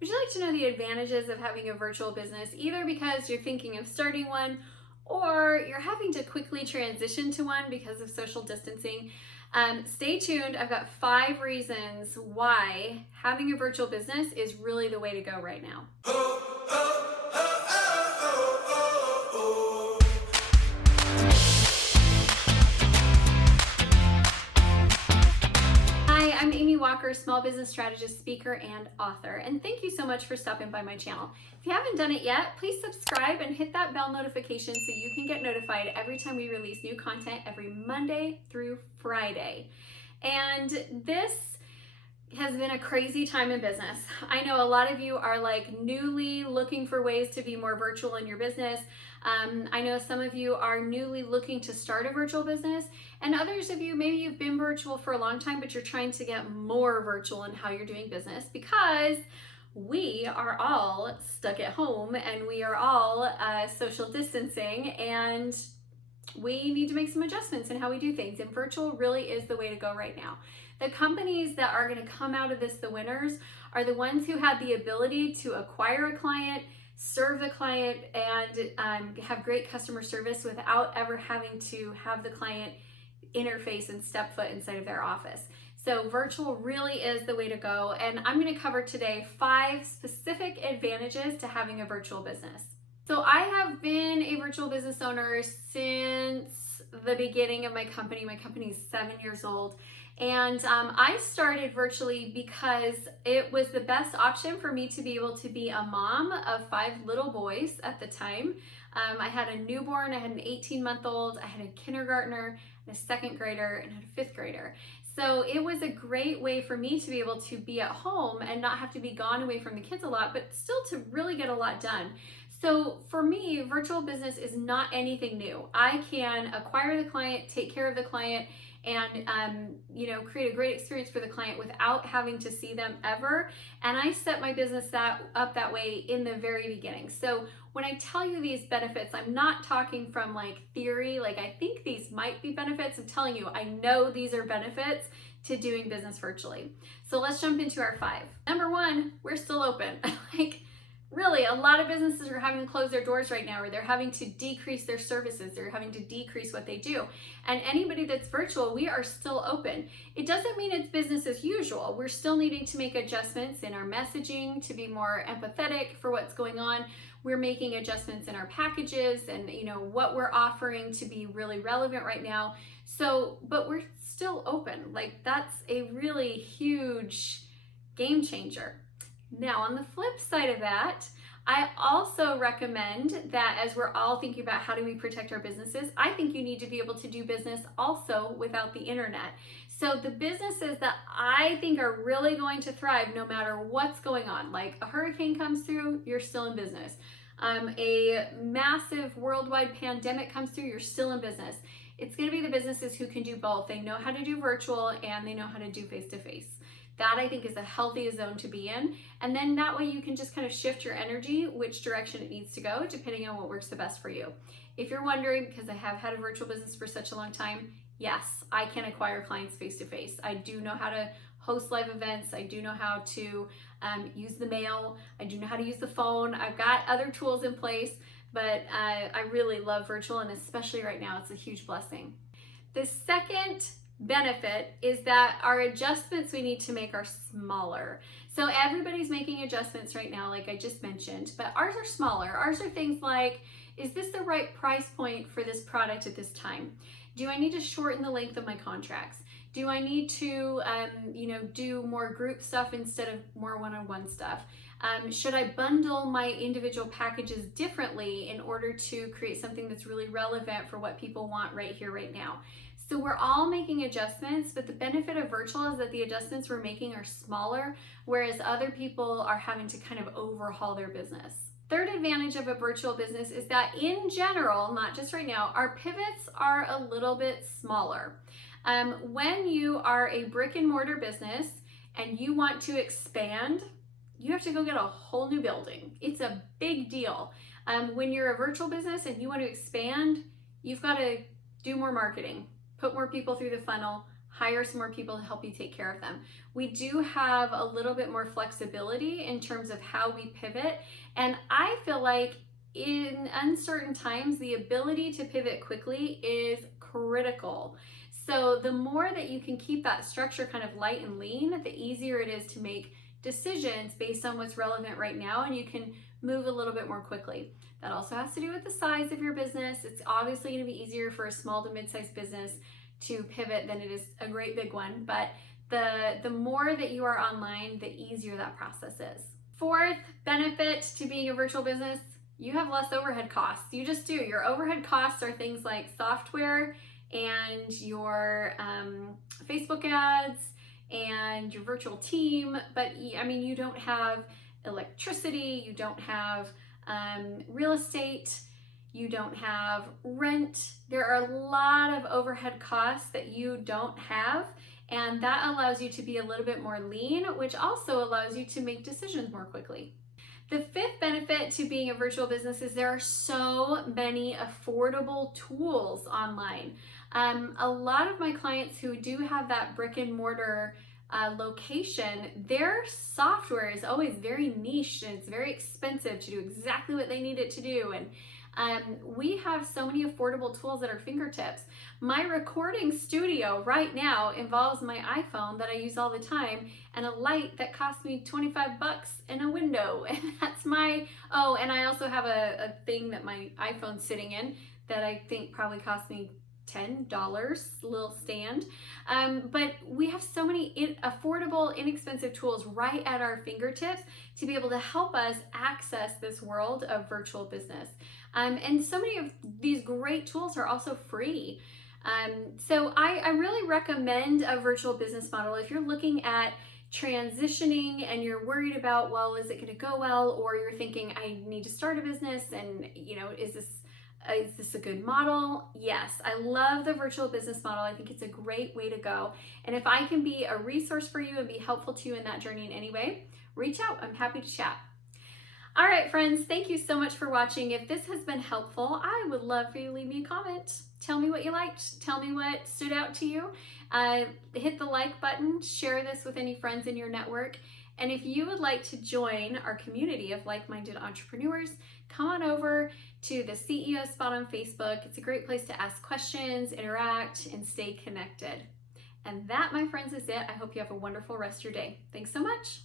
Would you like to know the advantages of having a virtual business, either because you're thinking of starting one or you're having to quickly transition to one because of social distancing? Stay tuned. I've got 5 reasons why having a virtual business is really the way to go right now. Hi, I'm Amy Walker, small business strategist, speaker, and author, and thank you so much for stopping by my channel. If you haven't done it yet, please subscribe and hit that bell notification so you can get notified every time we release new content every Monday through Friday. And this has been a crazy time in business. I know a lot of you are like newly looking for ways to be more virtual in your business. I know some of you are newly looking to start a virtual business, and others of you, maybe you've been virtual for a long time, but you're trying to get more virtual in how you're doing business because we are all stuck at home and we are all social distancing, and we need to make some adjustments in how we do things, and virtual really is the way to go right now. The companies that are going to come out of this the winners are the ones who had the ability to acquire a client, serve the client, and have great customer service without ever having to have the client interface and step foot inside of their office. So virtual really is the way to go, and I'm going to cover today 5 specific advantages to having a virtual business. So I have been a virtual business owner since the beginning of my company. My company is 7 years old. And I started virtually because it was the best option for me to be able to be a mom of 5 little boys at the time. I had a newborn, I had an 18-month-old, I had a kindergartner, and a 2nd grader, and a 5th grader. So it was a great way for me to be able to be at home and not have to be gone away from the kids a lot, but still to really get a lot done. So for me, virtual business is not anything new. I can acquire the client, take care of the client, and create a great experience for the client without having to see them ever. And I set my business up that way in the very beginning. So when I tell you these benefits, I'm not talking from like theory, like I think these might be benefits. I'm telling you, I know these are benefits to doing business virtually. So let's jump into our 5. Number 1, we're still open. Really, a lot of businesses are having to close their doors right now, or they're having to decrease their services, they're having to decrease what they do. And anybody that's virtual, we are still open. It doesn't mean it's business as usual. We're still needing to make adjustments in our messaging to be more empathetic for what's going on. We're making adjustments in our packages and what we're offering to be really relevant right now. So, but we're still open. Like, that's a really huge game changer. Now, on the flip side of that, I also recommend that as we're all thinking about how do we protect our businesses, I think you need to be able to do business also without the internet. So the businesses that I think are really going to thrive no matter what's going on, like a hurricane comes through, you're still in business. A massive worldwide pandemic comes through, you're still in business. It's going to be the businesses who can do both. They know how to do virtual and they know how to do face-to-face. That, I think, is the healthiest zone to be in. And then that way you can just kind of shift your energy which direction it needs to go depending on what works the best for you. If you're wondering, because I have had a virtual business for such a long time, yes, I can acquire clients face-to-face. I do know how to host live events. I do know how to use the mail. I do know how to use the phone. I've got other tools in place, but I really love virtual, and especially right now, it's a huge blessing. The second benefit is that our adjustments we need to make are smaller. So everybody's making adjustments right now, like I just mentioned, but ours are smaller. Ours are things like, is this the right price point for this product at this time? Do I need to shorten the length of my contracts? Do I need to do more group stuff instead of more one-on-one stuff? Should I bundle my individual packages differently in order to create something that's really relevant for what people want right here, right now? So we're all making adjustments, but the benefit of virtual is that the adjustments we're making are smaller, whereas other people are having to kind of overhaul their business. Third advantage of a virtual business is that in general, not just right now, our pivots are a little bit smaller. When you are a brick and mortar business and you want to expand, you have to go get a whole new building. It's a big deal. When you're a virtual business and you want to expand, you've got to do more marketing, put more people through the funnel, hire some more people to help you take care of them. We do have a little bit more flexibility in terms of how we pivot, and I feel like in uncertain times, the ability to pivot quickly is critical. So the more that you can keep that structure kind of light and lean, the easier it is to make decisions based on what's relevant right now, and you can move a little bit more quickly. That also has to do with the size of your business. It's obviously going to be easier for a small to mid-sized business to pivot than it is a great big one, but the more that you are online, the easier that process is. Fourth benefit to being a virtual business, you have less overhead costs. You just do. Your overhead costs are things like software and your Facebook ads and your virtual team, but I mean, you don't have electricity, you don't have real estate, you don't have rent. There are a lot of overhead costs that you don't have, and that allows you to be a little bit more lean, which also allows you to make decisions more quickly. The fifth benefit to being a virtual business is there are so many affordable tools online. A lot of my clients who do have that brick and mortar location, their software is always very niche and it's very expensive to do exactly what they need it to do. And we have so many affordable tools at our fingertips. My recording studio right now involves my iPhone that I use all the time and a light that cost me 25 bucks and a window. And that's my, oh, and I also have a thing that my iPhone's sitting in that I think probably cost me $10, a little stand. But we have so many affordable, inexpensive tools right at our fingertips to be able to help us access this world of virtual business. And so many of these great tools are also free. So I really recommend a virtual business model if you're looking at transitioning and you're worried about, well, is it going to go well? Or you're thinking, I need to start a business and, you know, is this a good model? Yes, I love the virtual business model. I think it's a great way to go. And if I can be a resource for you and be helpful to you in that journey in any way, reach out. I'm happy to chat. All right, friends, thank you so much for watching. If this has been helpful, I would love for you to leave me a comment. Tell me what you liked. Tell me what stood out to you. Hit the like button. Share this with any friends in your network. And if you would like to join our community of like-minded entrepreneurs, come on over to the CEO Spot on Facebook. It's a great place to ask questions, interact, and stay connected. And that, my friends, is it. I hope you have a wonderful rest of your day. Thanks so much.